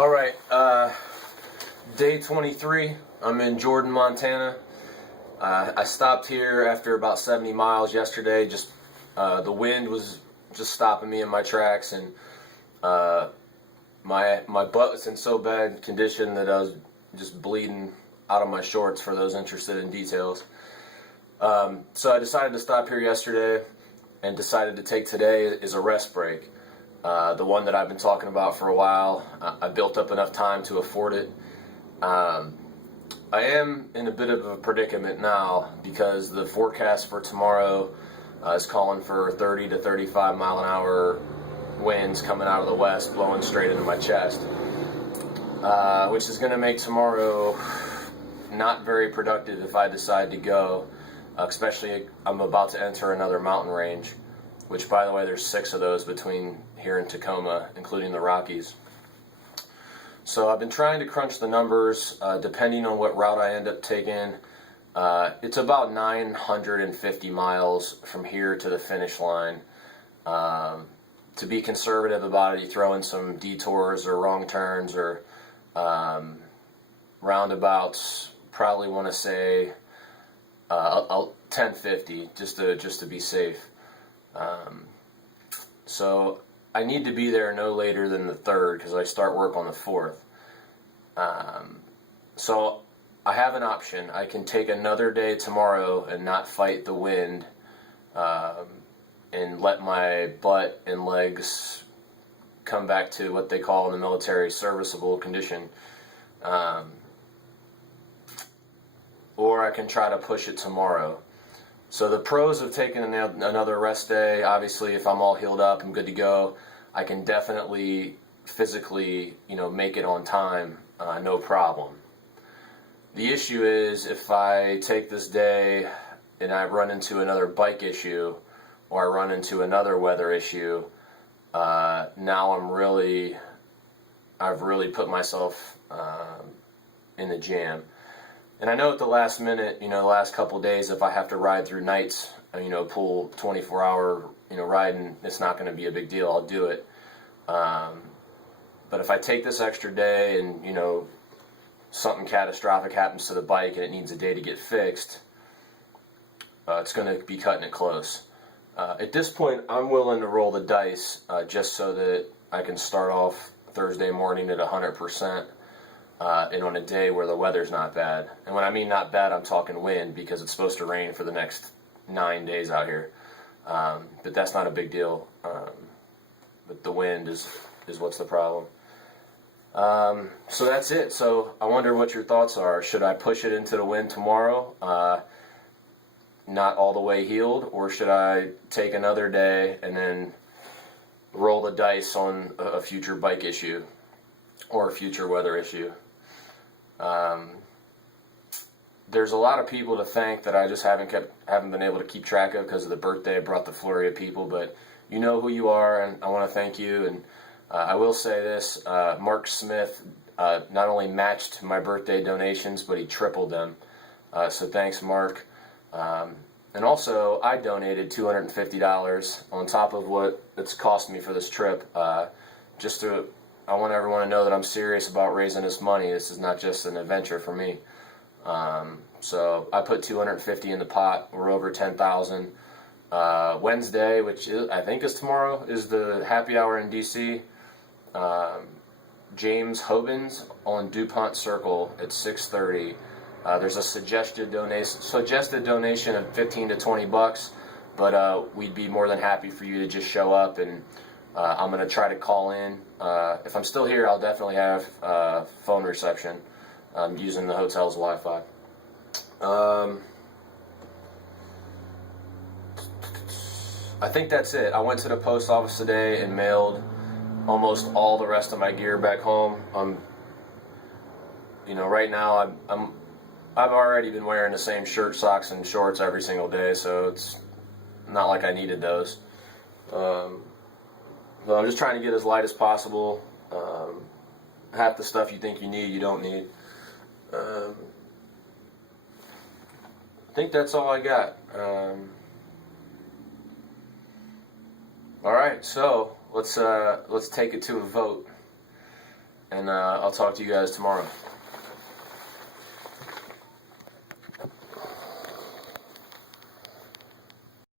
All right, day 23. I'm in Jordan, Montana. I stopped here after about 70 miles yesterday. Just the wind was just stopping me in my tracks, and my butt was in so bad condition that I was just bleeding out of my shorts. For those interested in details, so I decided to stop here yesterday, and decided to take today as a rest break. The one that I've been talking about for a while. I built up enough time to afford it. I am in a bit of a predicament now because the forecast for tomorrow is calling for 30 to 35 mile an hour winds coming out of the west, blowing straight into my chest, which is going to make tomorrow not very productive if I decide to go, especially I'm about to enter another mountain range, which, by the way, there's 6 of those between here and Tacoma, including the Rockies. So I've been trying to crunch the numbers, depending on what route I end up taking. It's about 950 miles from here to the finish line. To be conservative about it, you throw in some detours or wrong turns or roundabouts. Probably want to say 1050 just to be safe. So I need to be there no later than the 3rd because I start work on the 4th. So I have an option. I can take another day tomorrow and not fight the wind, and let my butt and legs come back to what they call in the military serviceable condition. Or I can try to push it tomorrow. So the pros of taking another rest day, obviously, if I'm all healed up, I'm good to go. I can definitely physically, make it on time, no problem. The issue is if I take this day and I run into another bike issue or I run into another weather issue, now I've really put myself in the jam. And I know at the last minute, the last couple of days, if I have to ride through nights, pull 24-hour, riding, it's not going to be a big deal. I'll do it. But if I take this extra day and, something catastrophic happens to the bike and it needs a day to get fixed, it's going to be cutting it close. At this point, I'm willing to roll the dice just so that I can start off Thursday morning at 100%. And on a day where the weather's not bad. And when I mean not bad, I'm talking wind, because it's supposed to rain for the next 9 days out here. But that's not a big deal. But the wind is what's the problem. So that's it. So I wonder what your thoughts are. Should I push it into the wind tomorrow, not all the way healed, or should I take another day and then roll the dice on a future bike issue or a future weather issue? There's a lot of people to thank that I just haven't been able to keep track of because of the birthday. I brought the flurry of people, but you know who you are, and I want to thank you. And I will say this: Mark Smith not only matched my birthday donations, but he tripled them. So thanks, Mark. And also, I donated $250 on top of what it's cost me for this trip. I want everyone to know that I'm serious about raising this money. This is not just an adventure for me. So I put $250 in the pot. We're over 10,000. Wednesday, which I think is tomorrow, is the happy hour in DC. James Hobins on DuPont Circle at 6:30. There's a suggested donation of 15 to 20 bucks, but we'd be more than happy for you to just show up, and I'm going to try to call in. If I'm still here, I'll definitely have phone reception. I'm using the hotel's Wi-Fi. I think that's it. I went to the post office today and mailed almost all the rest of my gear back home. Right now I've already been wearing the same shirt, socks, and shorts every single day, so it's not like I needed those. So I'm just trying to get as light as possible. Half the stuff you think you need, you don't need. I think that's all I got. All right, so let's take it to a vote. and I'll talk to you guys tomorrow.